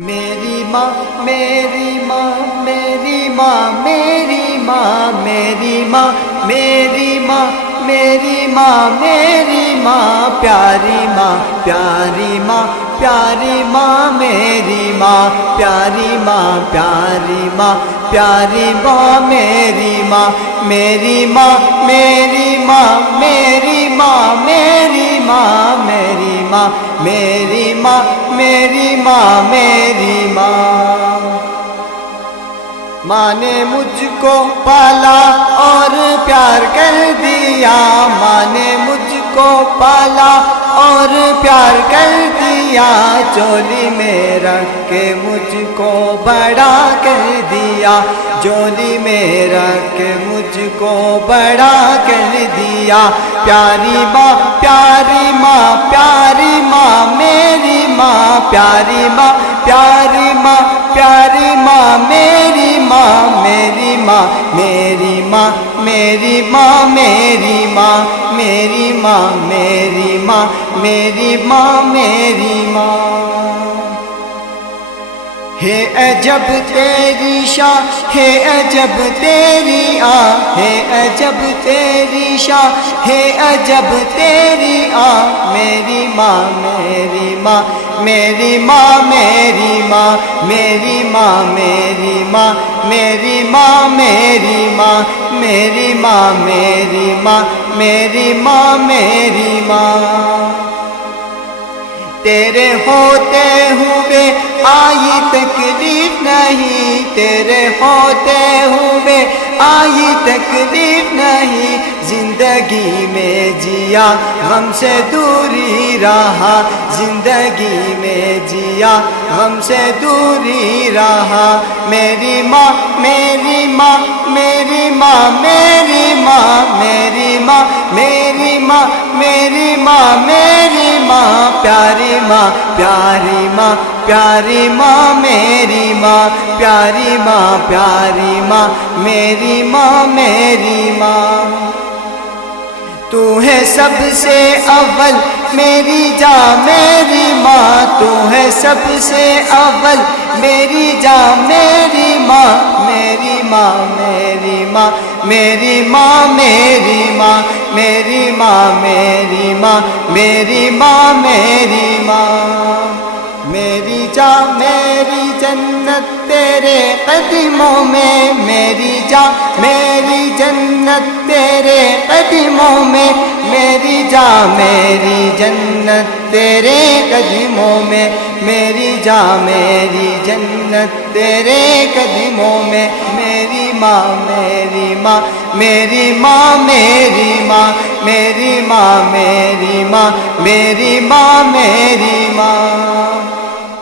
میری ماں میری ماں میری ماں میری ماں میری ماں میری ماں میری ماں میری ماں پیاری ماں پیاری ماں پیاری ماں میری ماں پیاری ماں پیاری ماں پیاری ماں میری ماں میری ماں میری ماں میری ماں میری ماں میری ماں میری ماں میری ماں میری ماں ماں نے مجھ کو پالا اور پیار کر دیا ماں نے مجھ کو پالا اور پیار کر دیا چولی میں رکھ کے مجھ کو بڑا کر دیا چولی میں رکھ کے مجھ کو بڑا کر دیا پیاری ماں پیاری ماں پیاری ماں میری ماں پیاری ماں پیاری ماں پیاری ماں میری ماں میری ماں میری ماں میری ماں میری ماں میری ماں میری ماں میری ماں میری ماں ہے عجب تیری شان ہے عجب تیری ہے عجب تیری شان ہے عجب تیری میری ماں میری ماں میری ماں میری ماں میری ماں میری ماں میری ماں میری ماں میری ماں میری ماں میری ماں میری ماں تیرے ہوتے ہوئے آئی تکلیف نہیں تیرے ہوتے ہوئے آئی تکلیف نہیں زندگی میں جیا غم سے دوری رہا زندگی میں جیا غم سے دوری رہا میری ماں میری ماں میری ماں میری ماں میری ماں میری ماں میری ماں میری ماں پیاری ماں پیاری ماں پیاری ماں میری ماں پیاری ماں پیاری ماں میری ماں میری ماں تو ہے سب سے اول میری جاں میری ماں تو ہے سب سے اول میری جاں میری ماں میری ماں میری ماں میری ماں میری ماں میری ماں میری ماں میری ماں میری ماں میری جاں میری جنت تیرے قدموں میں میری جاں میری جنت تیرے قدموں میں میری جاں میری جنت تیرے قدموں میں میری جاں میری جنت تیرے قدموں میں میری ماں میری ماں میری ماں میری ماں میری ماں میری ماں میری ماں میری ماں